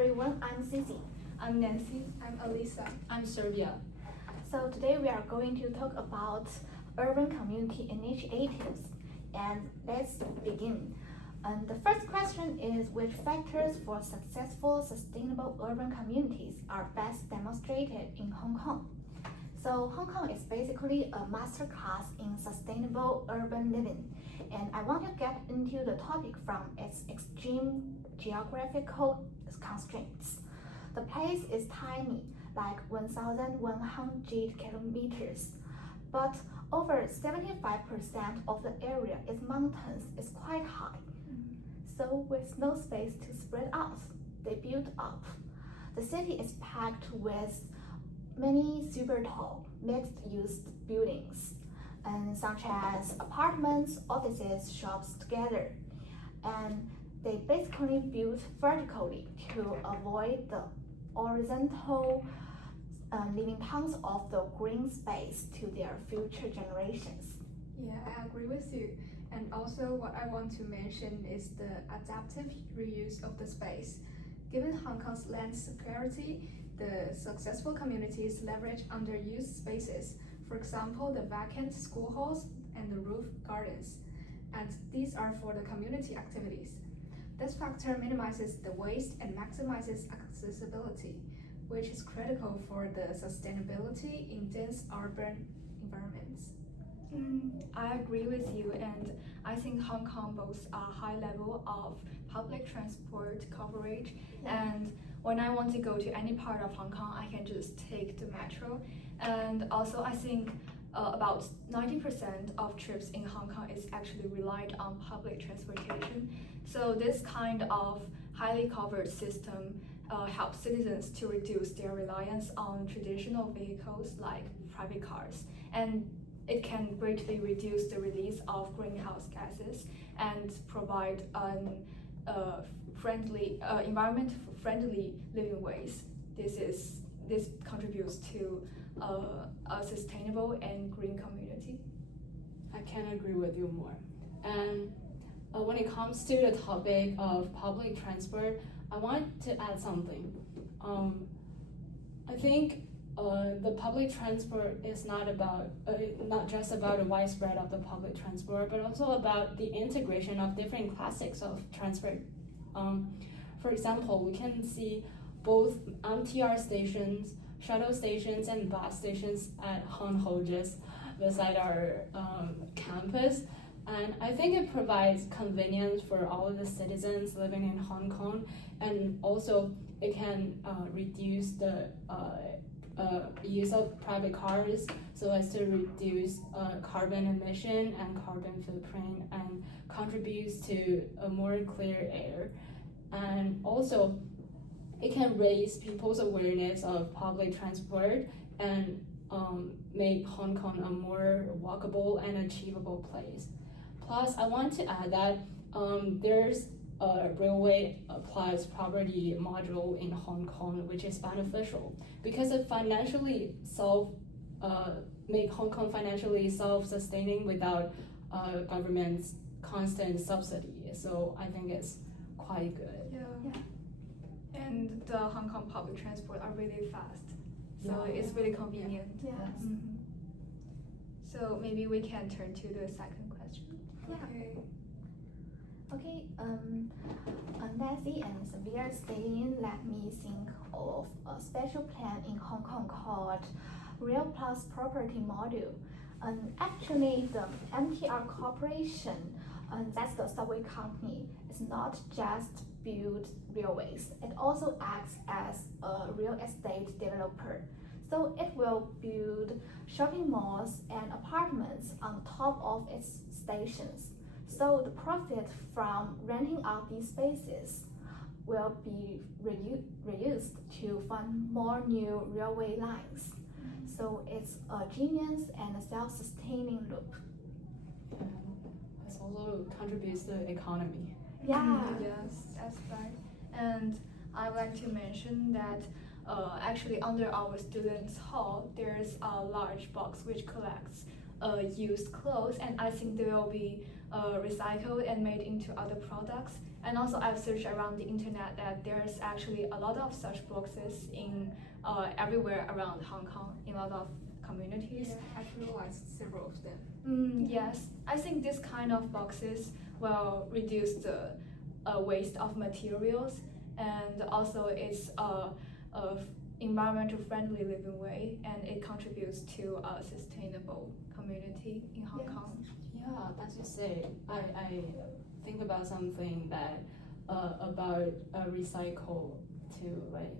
everyone, I'm Cici. I'm Nancy. I'm Elisa. I'm Servia. So today we are going to talk about urban community initiatives. And let's begin. The first question is, which factors for successful sustainable urban communities are best demonstrated in Hong Kong? So Hong Kong is basically a masterclass in sustainable urban living. And I want to get into the topic from its extreme geographical constraints. The place is tiny, like 1,100 kilometers, but over 75% of the area is mountains, is quite high. So with no space to spread out, they built up. The city is packed with many super tall, mixed-use buildings, and such as apartments, offices, shops together. And they basically built vertically to avoid the horizontal leaving tons of the green space to their future generations. Yeah, I agree with you. And also what I want to mention is the adaptive reuse of the space. Given Hong Kong's land scarcity, the successful communities leverage underused spaces. For example, the vacant school halls and the roof gardens. And these are for the community activities. This factor minimizes the waste and maximizes accessibility, which is critical for the sustainability in dense urban environments. I agree with you, and I think Hong Kong boasts a high level of public transport coverage. And when I want to go to any part of Hong Kong, I can just take the metro. And also, I think about 90% of trips in Hong Kong is actually relied on public transportation. So this kind of highly covered system helps citizens to reduce their reliance on traditional vehicles like private cars, and it can greatly reduce the release of greenhouse gases and provide environment-friendly living ways. This contributes to a sustainable and green community. I can't agree with you more. And when it comes to the topic of public transport, I want to add something. I think the public transport is not just about the widespread of the public transport, but also about the integration of different classics of transport. For example, we can see both MTR stations, shuttle stations, and bus stations at Hong Ho, just beside our campus. And I think it provides convenience for all of the citizens living in Hong Kong, and also it can reduce the use of private cars so as to reduce carbon emission and carbon footprint, and contributes to a more clear air. And also it can raise people's awareness of public transport and make Hong Kong a more walkable and achievable place. Plus, I want to add that there's a railway plus property module in Hong Kong, which is beneficial because it make Hong Kong financially self-sustaining without government's constant subsidy. So I think it's quite good. Yeah. And the Hong Kong public transport are really fast, so Yeah. it's really convenient. Yes. So maybe we can turn to the second question. Okay, Nancy and Servia saying, let me think of a special plan in Hong Kong called Real Plus Property Module. Actually, the MTR Corporation, that's the subway company, is not just build railways. It also acts as a real estate developer. So it will build shopping malls and apartments on top of its stations. So the profit from renting out these spaces will be reused to fund more new railway lines. So it's a genius and a self-sustaining loop. This also contributes to the economy. Yeah. Yes, that's right. And I'd like to mention that actually under our students' hall, there's a large box which collects used clothes, and I think there will be recycled and made into other products. And also I've searched around the internet that there's actually a lot of such boxes in everywhere around Hong Kong, in a lot of communities. Yeah, I've realized several of them. Yes, I think this kind of boxes will reduce the waste of materials, and also it's a environmental friendly living way, and it contributes to a sustainable community in Hong Yes. Kong. Yeah, as you say, I think about something that about recycle too. Like,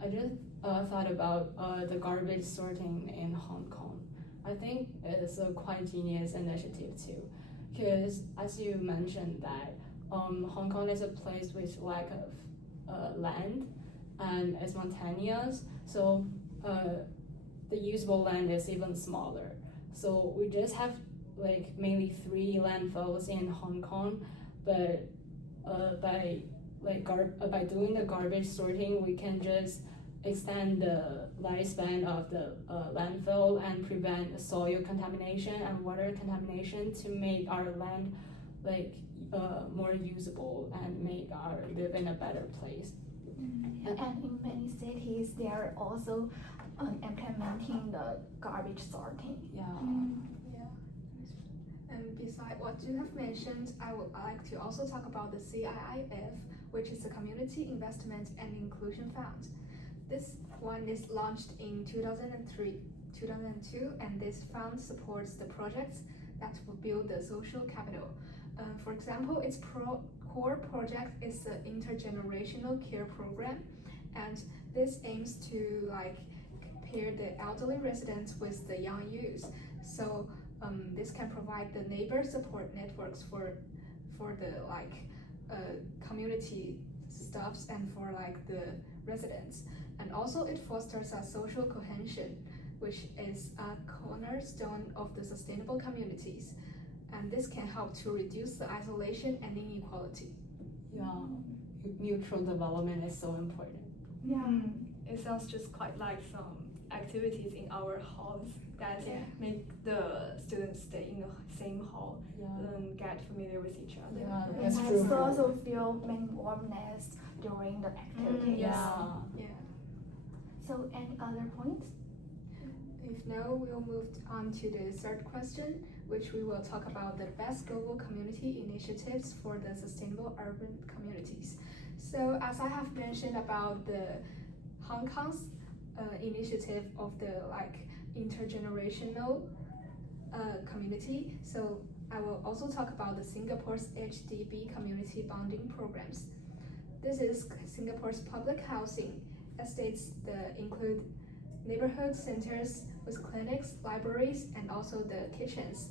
I just thought about the garbage sorting in Hong Kong. I think it's a quite genius initiative too, because as you mentioned that Hong Kong is a place with lack of land and it's mountainous, so the usable land is even smaller. So we just have like mainly 3 landfills in Hong Kong, but by doing the garbage sorting, we can just extend the lifespan of the landfill and prevent soil contamination and water contamination to make our land more usable and make our live in a better place. And in many cities, they are also implementing the garbage sorting. Yeah. Yeah. And beside what you have mentioned, I would like to also talk about the CIIF, which is the Community Investment and Inclusion Fund. This one is launched in 2002, and this fund supports the projects that will build the social capital. For example, its core project is the intergenerational care program, and this aims to pair the elderly residents with the young youth. So this can provide the neighbor support networks for the community stuffs and for the residents. And also it fosters a social cohesion, which is a cornerstone of the sustainable communities. And this can help to reduce the isolation and inequality. Yeah, mutual development is so important. Yeah. It sounds just quite like some activities in our halls that Yeah. make the students stay in the same hall Yeah. and get familiar with each other. Yeah, And that's I true. also feel many warmness during the activities. Yeah. Yeah. So any other points? If no, we'll move on to the third question, which we will talk about the best global community initiatives for the sustainable urban communities. So as I have mentioned about the Hong Kong's initiative of the intergenerational community, so I will also talk about the Singapore's HDB community bonding programs. This is Singapore's public housing estates that include neighborhood centers with clinics, libraries, and also the kitchens.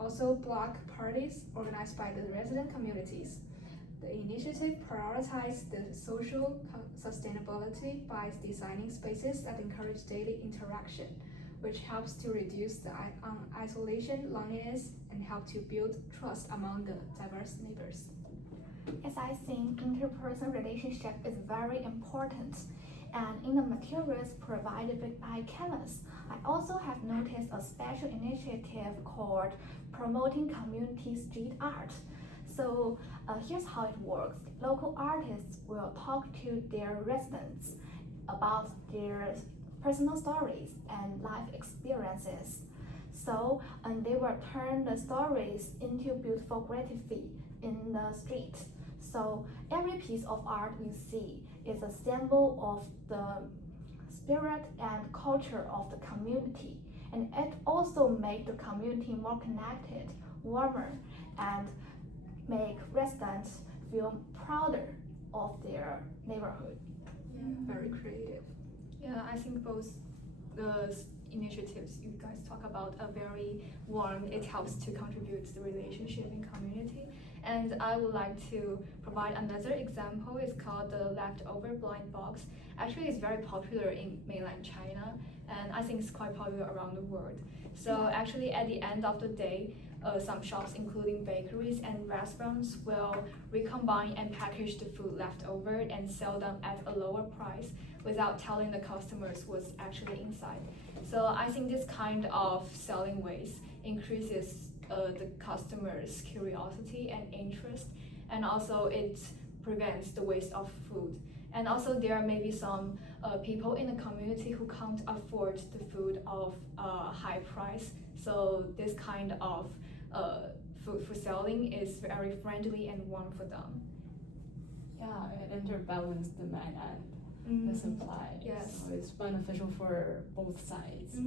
Also block parties organized by the resident communities. The initiative prioritizes the social sustainability by designing spaces that encourage daily interaction, which helps to reduce the isolation, loneliness, and help to build trust among the diverse neighbors. As I think interpersonal relationship is very important, and in the materials provided by Canvas, I also have noticed a special initiative called Promoting Community Street Art. So here's how it works. Local artists will talk to their residents about their personal stories and life experiences. So they will turn the stories into beautiful graffiti in the street. So every piece of art we see is a symbol of the spirit and culture of the community, and it also makes the community more connected, warmer, and make residents feel prouder of their neighborhood. Yeah, very creative. Yeah, I think both the initiatives you guys talk about are very warm. It helps to contribute to the relationship in community. And I would like to provide another example. It's called the leftover blind box. Actually, it's very popular in mainland China, and I think it's quite popular around the world. So actually, at the end of the day, some shops, including bakeries and restaurants, will recombine and package the food left over and sell them at a lower price without telling the customers what's actually inside. So I think this kind of selling ways increases the customer's curiosity and interest, and also it prevents the waste of food. And also there may be some people in the community who can't afford the food of high price. So this kind of food for selling is very friendly and warm for them. Yeah, it interbalances demand and the supply. Yes. So it's beneficial for both sides.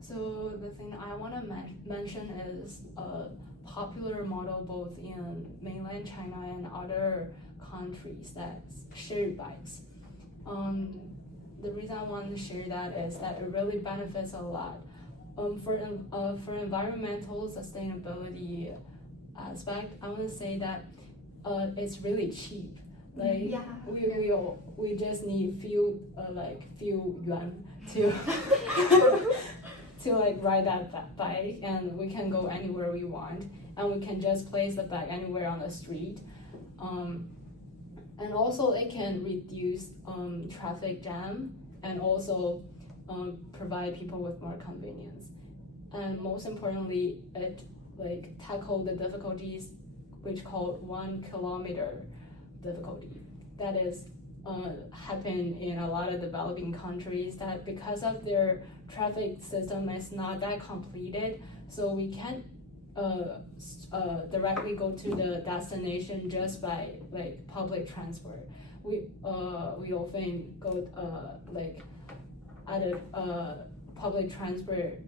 So the thing I want to mention is a popular model both in mainland China and other countries that's shared bikes. The reason I want to share that is that it really benefits a lot. For environmental sustainability aspect, I want to say that it's really cheap. Like we just need few yuan to to like ride that bike, and we can go anywhere we want, and we can just place the bike anywhere on the street. And also it can reduce traffic jam and also provide people with more convenience. And most importantly, it like tackle the difficulties which called 1 kilometer difficulty. That is happen in a lot of developing countries, that because of their traffic system is not that completed, so we can't directly go to the destination just by like public transport. We often go at a public transport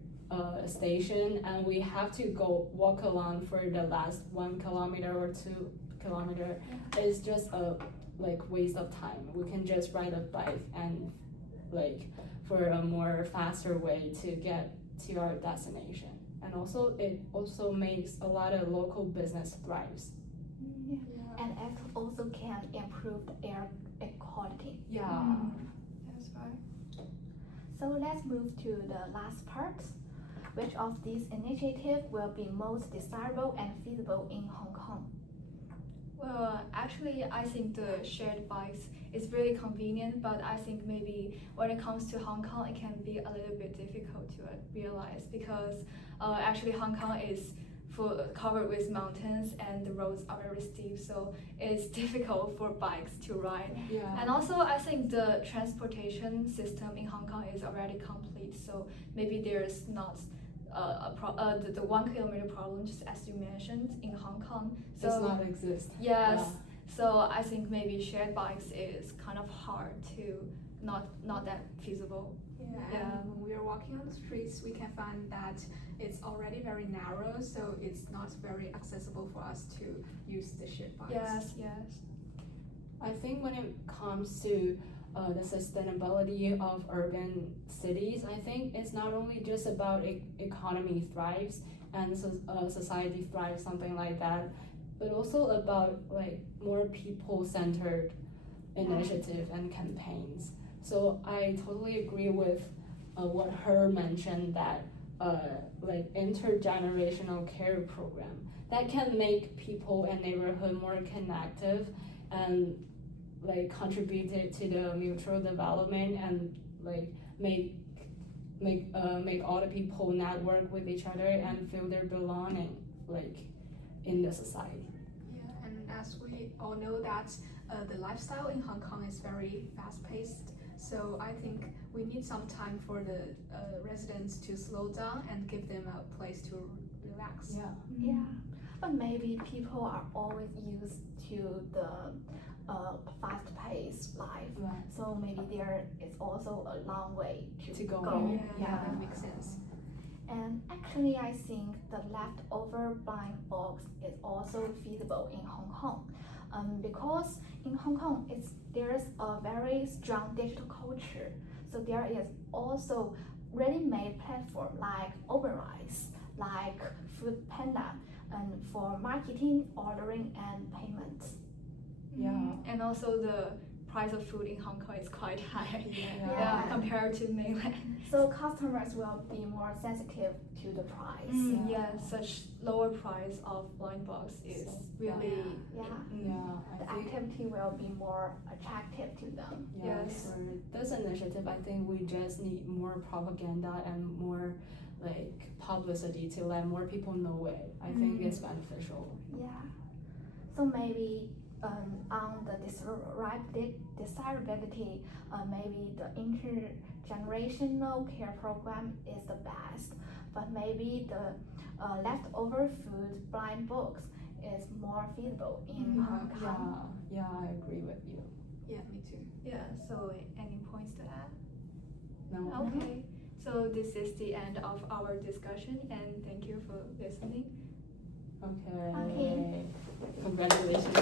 station, and we have to go walk along for the last 1 kilometer or 2 kilometer. It's just a waste of time. We can just ride a bike and for a more faster way to get to our destination. And also it also makes a lot of local business thrives. And it also can improve the air quality. That's right. So let's move to the last part. Which of these initiatives will be most desirable and feasible in Hong Kong? Well, actually, I think the shared bikes is really convenient, but I think maybe when it comes to Hong Kong, it can be a little bit difficult to realize, because actually Hong Kong is covered with mountains and the roads are very steep, so it's difficult for bikes to ride. And also, I think the transportation system in Hong Kong is already complete, so maybe there's not the 1 kilometer problem, just as you mentioned, in Hong Kong. So does not exist. Yes. So I think maybe shared bikes is kind of hard to not that feasible. And when we are walking on the streets, we can find that it's already very narrow, so it's not very accessible for us to use the shared bikes. Yes. I think when it comes to the sustainability of urban cities, I think it's not only just about economy thrives and society thrives, something like that, but also about more people-centered initiative and campaigns. So I totally agree with what her mentioned, that intergenerational care program that can make people and neighborhood more connected and contributed to the mutual development, and make all the people network with each other and feel their belonging in the society. And as we all know that the lifestyle in Hong Kong is very fast-paced, so I think we need some time for the residents to slow down and give them a place to relax. But maybe people are always used to the fast-paced life, so maybe there is also a long way to go. That makes sense. And actually, I think the leftover blind box is also feasible in Hong Kong, because in Hong Kong there's a very strong digital culture. So there is also ready-made platform like OpenRice, like Food Panda, and for marketing, ordering, and payment. And also the price of food in Hong Kong is quite high compared to mainland. So customers will be more sensitive to the price. Such lower price of blind box is really The activity will be more attractive to them. For this initiative, I think we just need more propaganda and more like publicity to let more people know it. I think it's beneficial. Yeah. So maybe on the desirability, maybe the intergenerational care program is the best, but maybe the leftover food blind books is more feasible in Hong Kong. Yeah, I agree with you. Yeah, me too. Yeah, so any points to add? No. Okay, so this is the end of our discussion, and thank you for listening. Okay. Okay. Congratulations.